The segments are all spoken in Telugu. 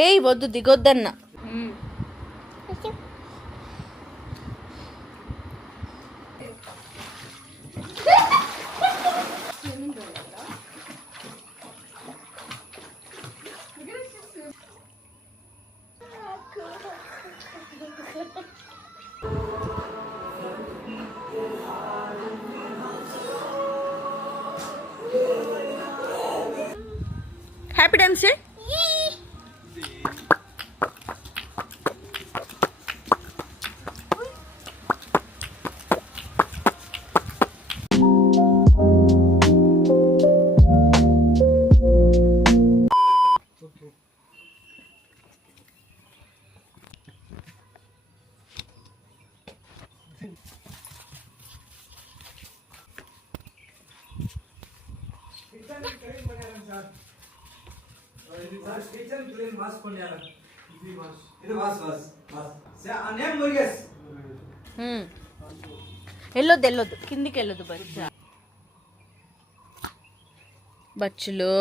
ఏయ్ వద్దు దిగొద్దన్న. Happy dance. వెళ్ళొద్దు కిందికి వెళ్ళొద్దు బచ్చులు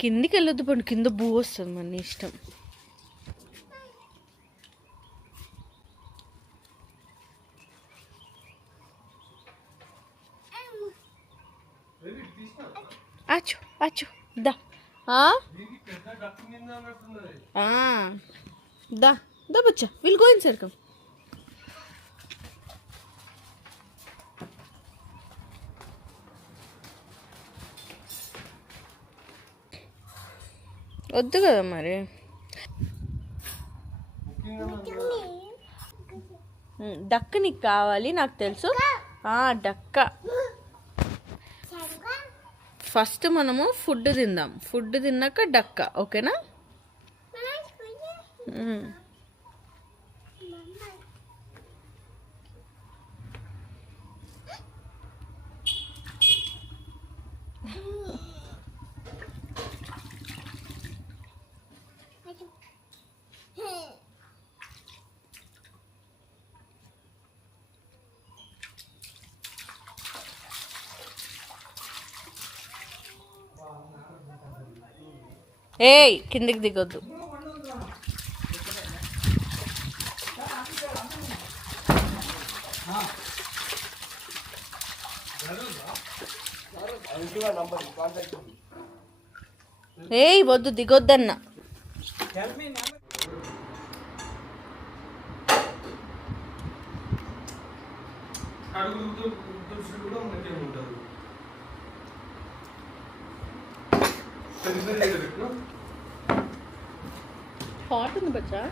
కిందికి వెళ్ళొద్దు పండు, కింద బూ వస్తుంది మన ఇష్టం. అచ్చు అచ్చు దా దా దా బచ్చా, విల్ గో ఇన్ సర్కమ్. వద్దు కదా మరి. డక్క నీకు కావాలి నాకు తెలుసు. డక్క. ఫస్ట్ మనము ఫుడ్ తిందాం, ఫుడ్ తిన్నాక డక్క, ఓకేనా? ఏయ్ కిందికి దిగొద్దు. ఏయ్ వద్దు దిగొద్దన్న. హాట్ ఉంది బచ్చా.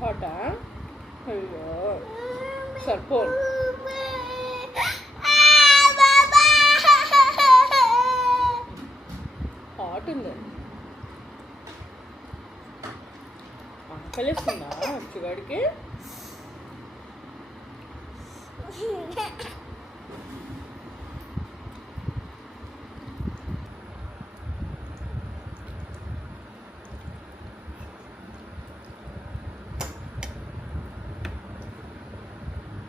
హాటా? అయ్యో సరిపో. హాట్ ఉంది. ఆకలిస్తుందా వచ్చేవాడికి?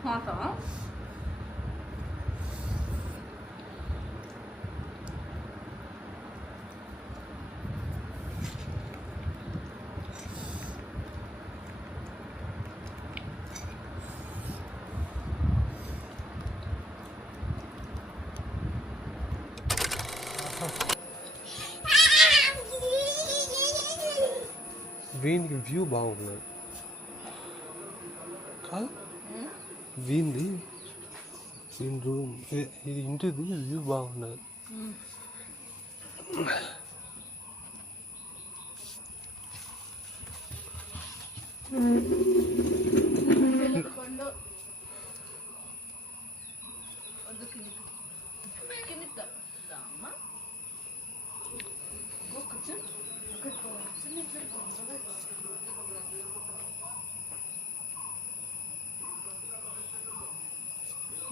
హాటా? వీనికి వ్యూ బాగుంది కాదు, వీంది వీని రూమ్ ఇది ఇంటిది వ్యూ బాగున్నది.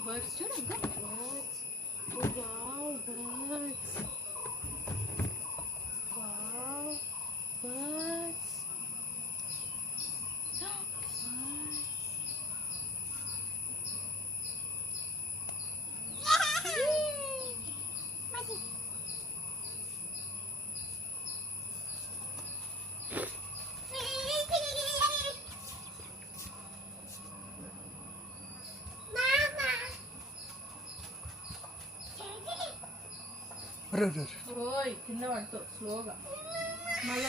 బర్డ్స్ చూడు వావ్ బర్డ్స్ వావ్ బర్డ్స్ ఓయ్ కింద పడుతూ స్లోగా మళ్ళీ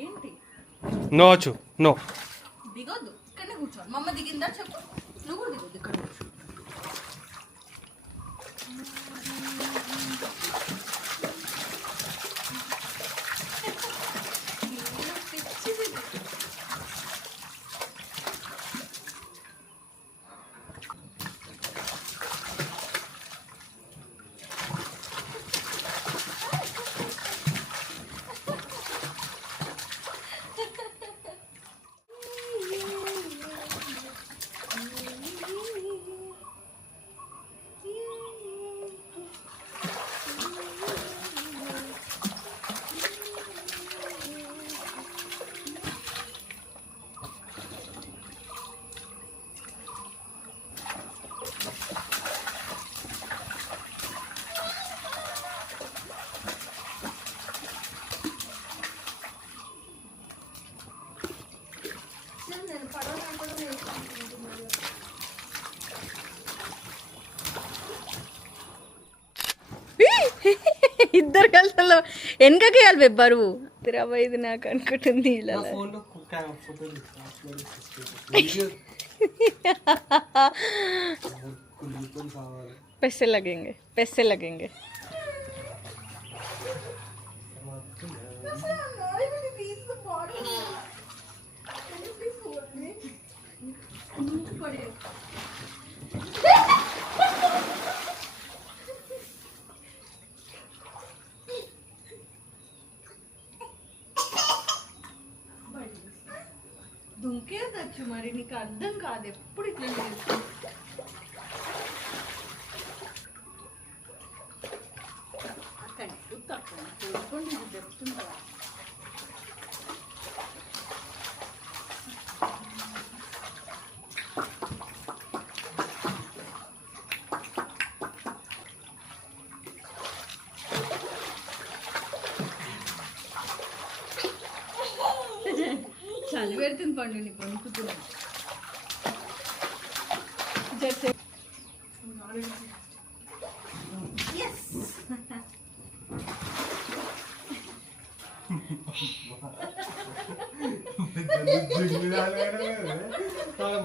ఏంటి నో అచ్చు నో. దిగొద్దు ఇక్కడనే కూర్చోవాలి. మమ్మ దిగిందా చెప్పు. నువ్వు కూడా దిగొద్దు ఇక్కడ కూర్చో. ఇద్దరు కలిసి వెనకకి వెళ్ళి బరువు తిరవై ఇది నాకు అనుకుంటుంది ఇలా पैसे लगेंगे पैसे लगेंगे దుంకేదచ్చు మరి నీకు అర్థం కాదు ఎప్పుడు ఇట్లా అక్కడ తక్కువ చెప్తుంటా చలి పెడుతుంది పండు నీకు వణుకుతున్నా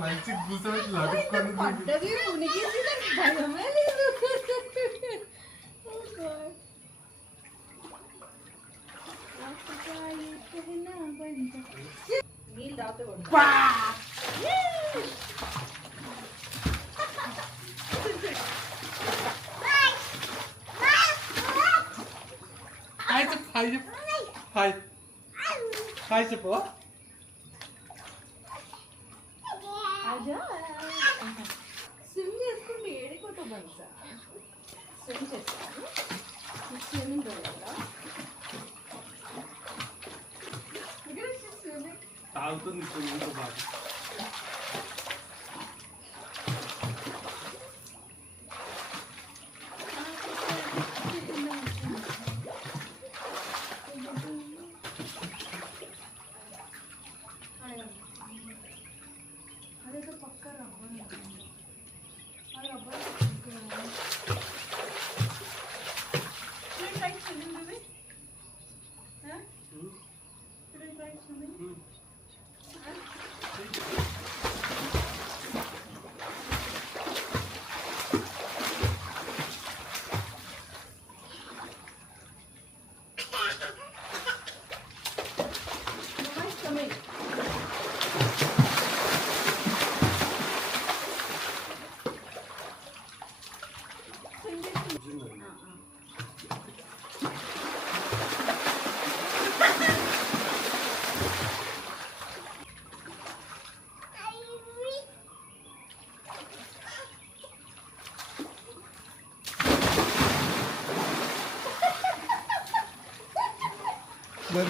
మంచి కూర్చోబెట్టి పడ్డది ఉనికేసి భయమే లేదు నీళ్ళు తాగుతూ హాయ్ చెప్పు హాయ్ చెప్పు హాయ్ హాయ్ చెప్పు స్విమ్ చేసుకుంటే ఏడికోట బయట స్విమ్ చేస్తాను స్విమ్మింగ్ తాగుతుంది ఇంకో బాగా అదేదో పక్క రబ్బర్ ఆ rubber try swimming baby try swimming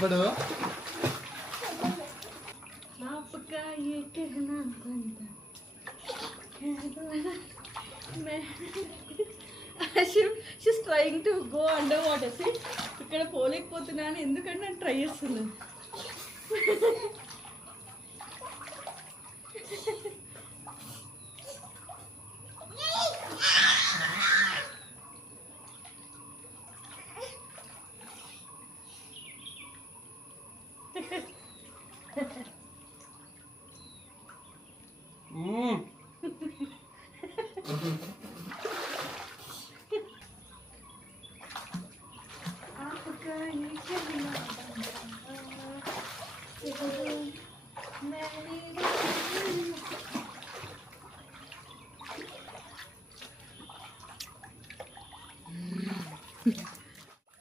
बड़ो आपका ये कहना बनता है मैं she's trying to go underwater. See, ఇక్కడ పోలేకపోతున్నాను ఎందుకంటే నేను ట్రై చేస్తున్నాను.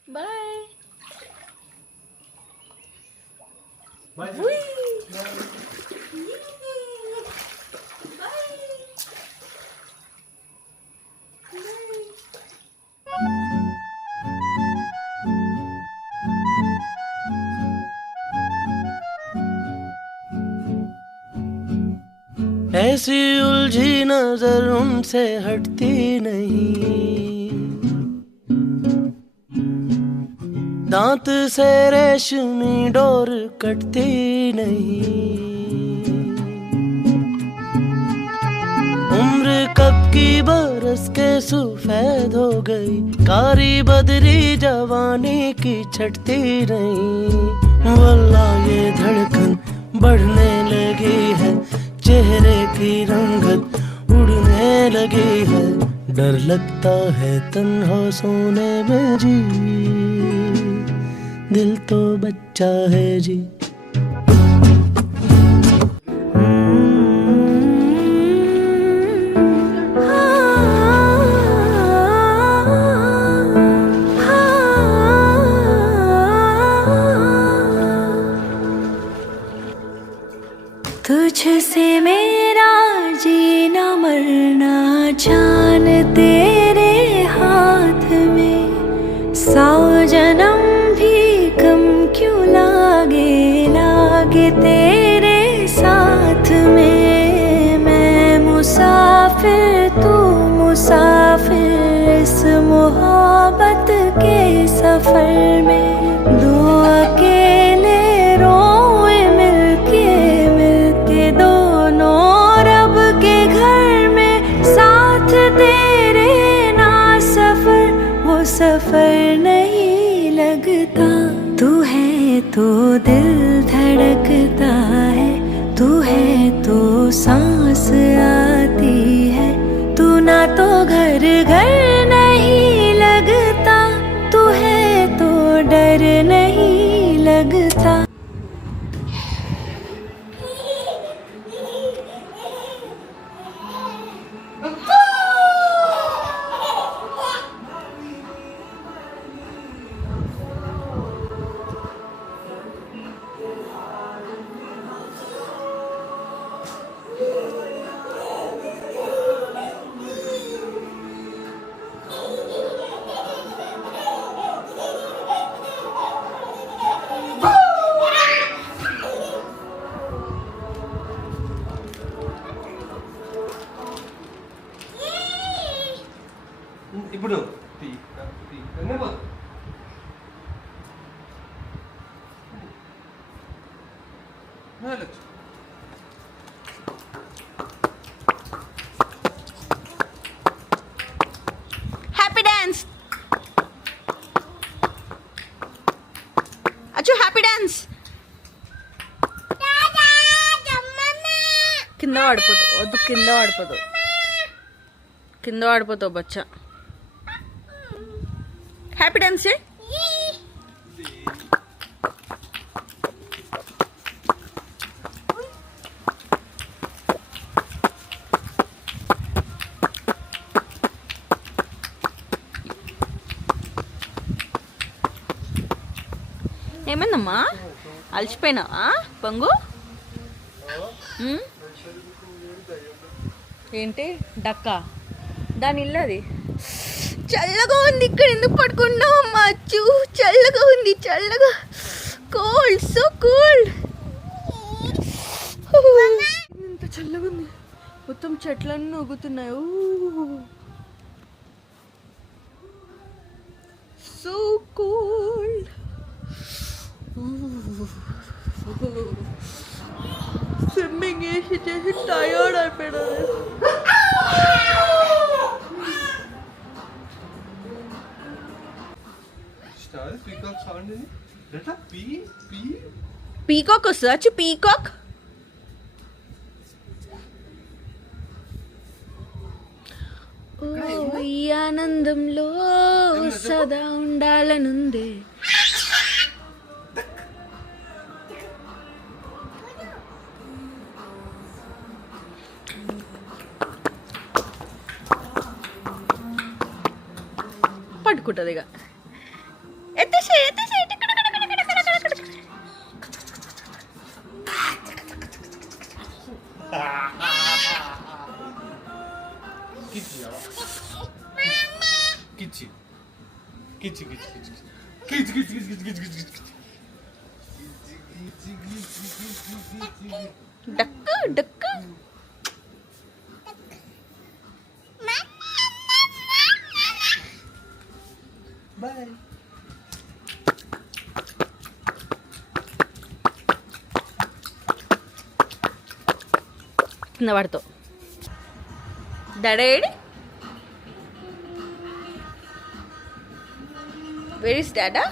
Bye. Bye Whee! ऐसी उलझी नजर उनसे हटती नहीं, दांत से रेशमी डोर कटती नहीं। उम्र कब की बरस के सफेद हो गई, कारी बदरी जवानी की छटती नहीं। वल्लाह ये धड़कन बढ़ने लगी है, चेहरे की रंगत उड़ने लगी है। डर लगता है तन्हा सोने में जी, दिल तो बच्चा है जी। तुझसे मेरा जीना मरना जान तेरे हाथ में, 100 जन्म भी कम क्यों लागे तेरे साथ में। मैं मुसाफिर तू मुसाफिर इस मोहब्बत के सफर में। दो अकेले रोए मिलके दोनों रब के घर में, साथ तेरे ना सफर वो सफर नहीं लगता। तू है तो दिल धड़कता है, तू है तो सांस आती है। तू ना तो घर नहीं लगता, तू है तो डर नहीं लगता। ఇప్పుడు హ్యాపీ డాన్స్ అచ్చు, హ్యాపీ డాన్స్. కింద పడిపోతావు, వద్దు కింద పడిపోతావు, కింద పడిపోతావు బచ్చా. హ్యాపీ డాన్స్ చే. ఏమైందమ్మా అలసిపోయినావా పంగు? ఏంటి డక్క? దాని ఇల్లు అది. చల్లగా ఉంది ఇక్కడ, ఎందుకు పడుకున్నావు అమ్మా? అచ్చు చల్లగా ఉంది, చల్లగా. Cold, so cold. ఎంత చల్లగా ఉంది, మొత్తం చెట్లన్నీ ఊగుతున్నాయి. So cold. స్విమ్మింగ్ చేసి చేసి టయర్డ్ అయిపోయాడు. పీకాక్ వస్తుంది. పీకాక్ ఈ ఆనందంలో సదా ఉండాలనుంది. పట్టుకుంటుంది ఇక. ఎత్తేసే ఎత్తేసే. డక్కు డక్కు. బాయ్. కింద పడతావు. డాడీ వేర్ ఇస్ డాడా?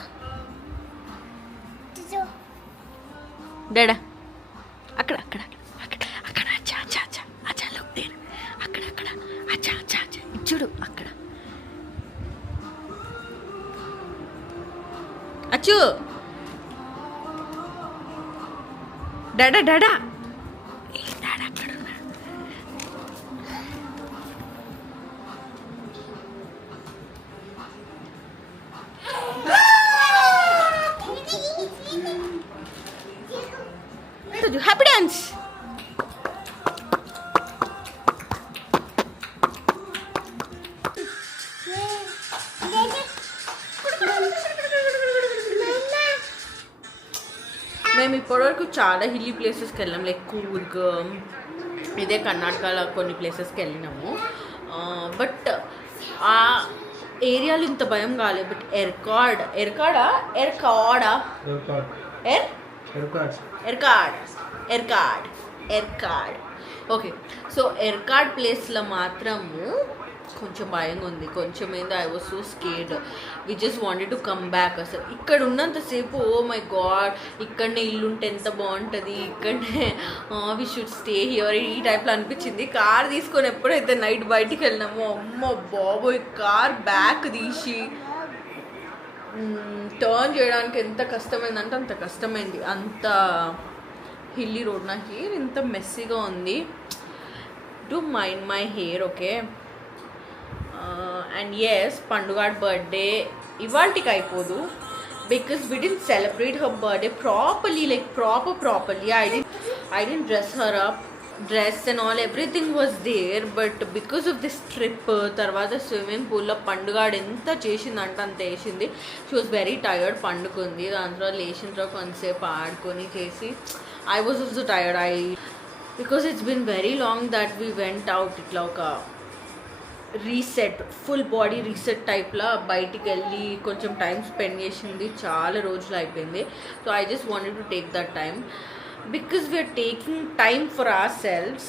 డాడా అక్కడ అక్కడ అక్కడ అక్కడ. అచ్చా అచ్చా అచ్చా అచ్చా లుక్ దేర్. అక్కడ అక్కడ. అచ్చా అచ్చా అచ్చా చూడు అక్కడ. అచ్చు డాడా డాడా. డాడా అక్కడ ఉన్నాడు. Happy dance. మేము ఇప్పటివరకు చాలా హిల్లీ ప్లేసెస్కి వెళ్ళాం. లైక్ కూర్గ్, ఇదే కర్ణాటకలో కొన్ని ప్లేసెస్కి వెళ్ళినాము. బట్ ఆ ఏరియాలో ఇంత భయం కాలేదు. But Yercaud okay. So Yercaud ప్లేస్లో మాత్రము కొంచెం భయంగా ఉంది. కొంచెం ఏందో I was so scared. We just wanted to come back. అసలు ఇక్కడ ఉన్నంతసేపు ఓ మై గాడ్, ఇక్కడనే ఇల్లు ఉంటే ఎంత బాగుంటుంది, ఇక్కడనే వి షుడ్ స్టే హియర్ ఈ టైప్లో అనిపించింది. కార్ తీసుకొని ఎప్పుడైతే నైట్ బయటికి వెళ్ళినామో అమ్మ బాబోయ్, కార్ బ్యాక్ తీసి టర్న్ చేయడానికి ఎంత కష్టమైందంటే అంత కష్టమైంది. అంత హిల్లీ రోడ్. నా హెయిర్ ఇంత మెస్సీగా ఉంది. Do mind my hair okay. And yes, పండుగాడ్ బర్త్డే ఇవాళకి అయిపోదు. Because we didn't celebrate her birthday properly, like properly. I didn't dress her up. Dress and all, everything was there. But because of this trip, తర్వాత స్విమ్మింగ్ పూల్లో పండుగాడు ఎంత చేసిందంటే అంత వేసింది. She was very tired. పండుకుంది. దాని తర్వాత లేచిన తర్వాత కొంతసేపు ఆడుకొని చేసి I was also tired. Because it's been very long that we went out. ఇట్లా ఒక రీసెట్, ఫుల్ బాడీ రీసెట్ టైప్లో బయటికి వెళ్ళి కొంచెం టైం స్పెండ్ చేసింది. చాలా రోజులు అయిపోయింది. So I just wanted to take that time because we are taking time for ourselves.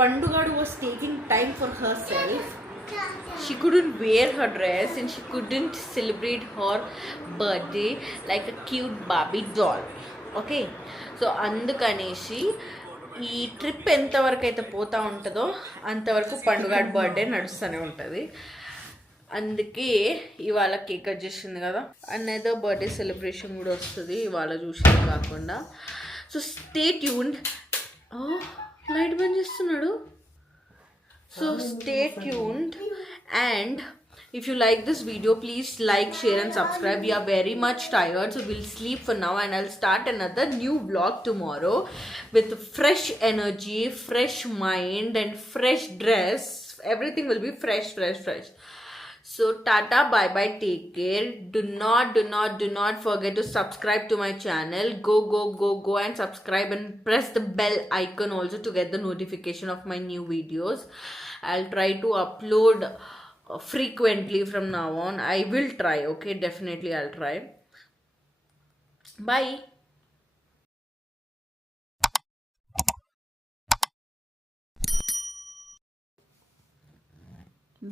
Pandugadu was taking time for herself. She couldn't wear her dress and she couldn't celebrate her birthday like a cute Barbie doll. Okay, so అందుకనేసి ఈ ట్రిప్ ఎంతవరకు అయితే పోతూ ఉంటుందో అంతవరకు పండుగాడు బర్త్డే నడుస్తూనే ఉంటుంది. అందుకే ఇవాళ కేక్ కట్ చేసింది కదా, అన్నదో బర్త్డే సెలబ్రేషన్ కూడా వస్తుంది ఇవాళ చూసింది కాకుండా. So stay tuned. లైట్ బంద్ చేస్తున్నాడు. So stay tuned and If you like this video, please like, share and subscribe. We are very much tired, so we'll sleep for now and I'll start another new vlog tomorrow with fresh energy, fresh mind and fresh dress. Everything will be fresh. So tata, bye bye, take care. Do not forget to subscribe to my channel. Go and subscribe and press the bell icon also to get the notification of my new videos. I'll try to upload frequently from now on. I will try, okay? Definitely I'll try. Bye.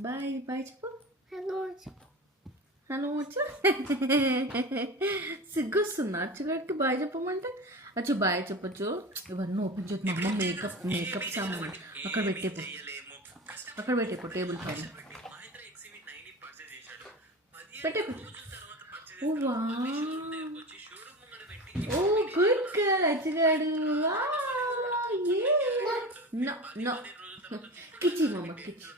Bye చెప్పు. హలో వచ్చు. సిగ్గొస్తున్నా అచ్చుగాడికి బాయ్ చెప్పమంటే అచ్చు బాయ్ చెప్పచ్చు. ఇవన్నీ ఓపెన్ చేసి మా అమ్మ మేకప్ సామాన్ అక్కడ పెట్టేపో టేబుల్ పైన పెట్టేపో. ఓ గుడ్ గర్ల్ అచ్చుగాడు. నో కిచి మమ్మ కిచి.